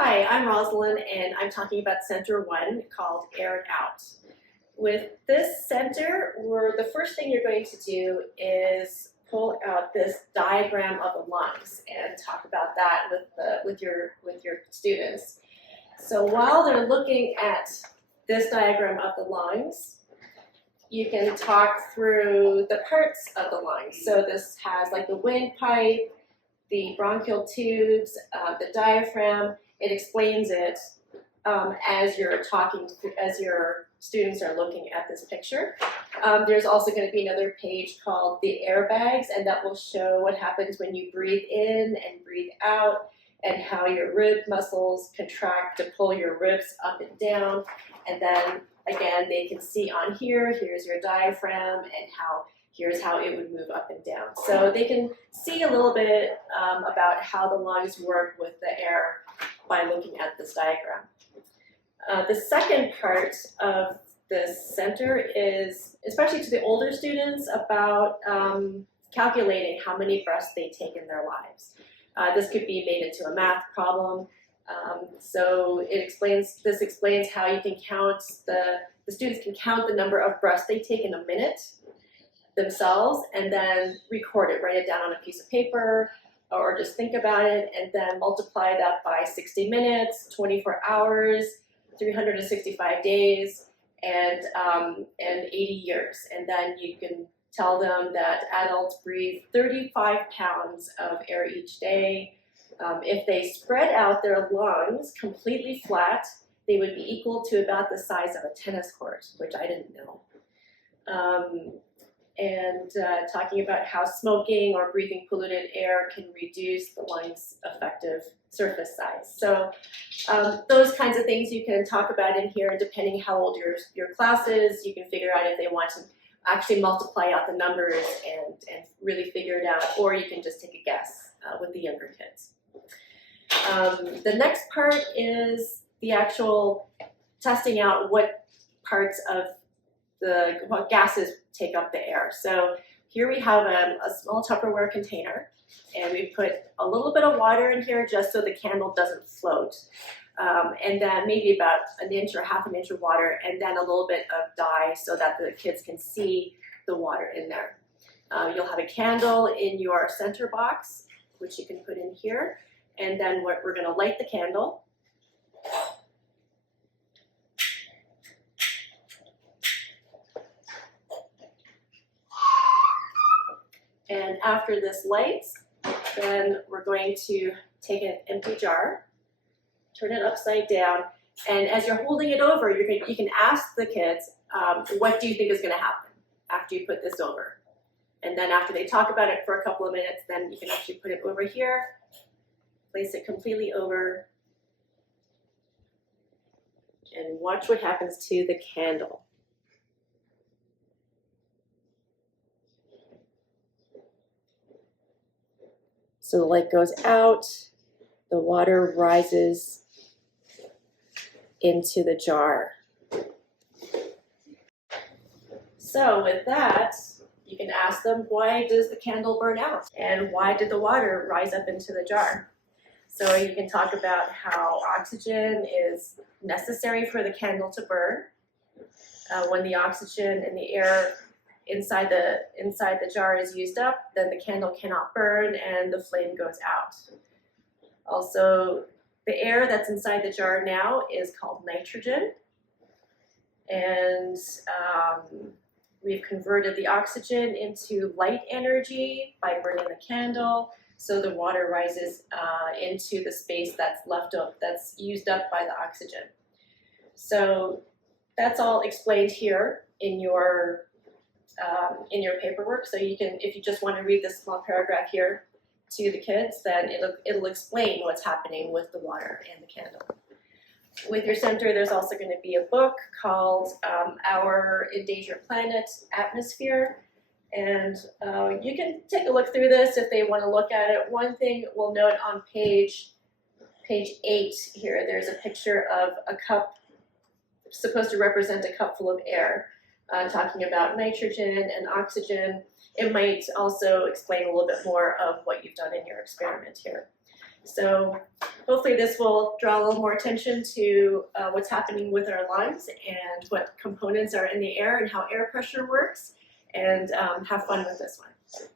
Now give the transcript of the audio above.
Hi, I'm Rosalind, and I'm talking about Center 1 called Air It Out. With this center, the first thing you're going to do is pull out this diagram of the lungs and talk about that with your students. So while they're looking at this diagram of the lungs, you can talk through the parts of the lungs. So this has like the windpipe, the bronchial tubes, the diaphragm. It explains it as you're talking, as your students are looking at this picture. There's also going to be another page called the airbags, and that will show what happens when you breathe in and breathe out, and how your rib muscles contract to pull your ribs up and down. And then again, they can see on here, here's your diaphragm, and here's how it would move up and down. So they can see a little bit about how the lungs work with the air by looking at this diagram. The second part of this center is, especially to the older students, about calculating how many breaths they take in their lives. This could be made into a math problem. So this explains how you can count, the students can count the number of breaths they take in a minute themselves, and then record it, write it down on a piece of paper, or just think about it, and then multiply that by 60 minutes, 24 hours, 365 days, and 80 years. And then you can tell them that adults breathe 35 pounds of air each day. If they spread out their lungs completely flat, they would be equal to about the size of a tennis court, which I didn't know. Talking about how smoking or breathing polluted air can reduce the lungs' effective surface size. So those kinds of things you can talk about in here, and depending how old your class is, you can figure out if they want to actually multiply out the numbers and really figure it out, or you can just take a guess with the younger kids. The next part is the actual testing out what parts of what gases take up the air. So here we have a small Tupperware container, and we put a little bit of water in here just so the candle doesn't float. And then maybe about an inch or half an inch of water, and then a little bit of dye so that the kids can see the water in there. You'll have a candle in your center box, which you can put in here. And then we're going to light the candle. And after this lights, then we're going to take an empty jar, turn it upside down, and as you're holding it over, you can ask the kids, what do you think is going to happen after you put this over? And then after they talk about it for a couple of minutes, then you can actually put it over here, place it completely over, and watch what happens to the candle. So the light goes out, the water rises into the jar. So with that, you can ask them, why does the candle burn out? And why did the water rise up into the jar? So you can talk about how oxygen is necessary for the candle to burn. When the oxygen in the air inside the jar is used up, then the candle cannot burn and the flame goes out. Also, the air that's inside the jar now is called nitrogen, and we've converted the oxygen into light energy by burning the candle, so the water rises into the space that's left up, that's used up by the oxygen. So that's all explained here in your paperwork. So you can, if you just want to read this small paragraph here to the kids, then it'll explain what's happening with the water and the candle. With your center, there's also going to be a book called Our Endangered Planet Atmosphere, and you can take a look through this if they want to look at it. One thing we'll note on page 8 here, there's a picture of a cup supposed to represent a cup full of air. Talking about nitrogen and oxygen. It might also explain a little bit more of what you've done in your experiment here. So hopefully this will draw a little more attention to what's happening with our lungs and what components are in the air and how air pressure works, and have fun with this one.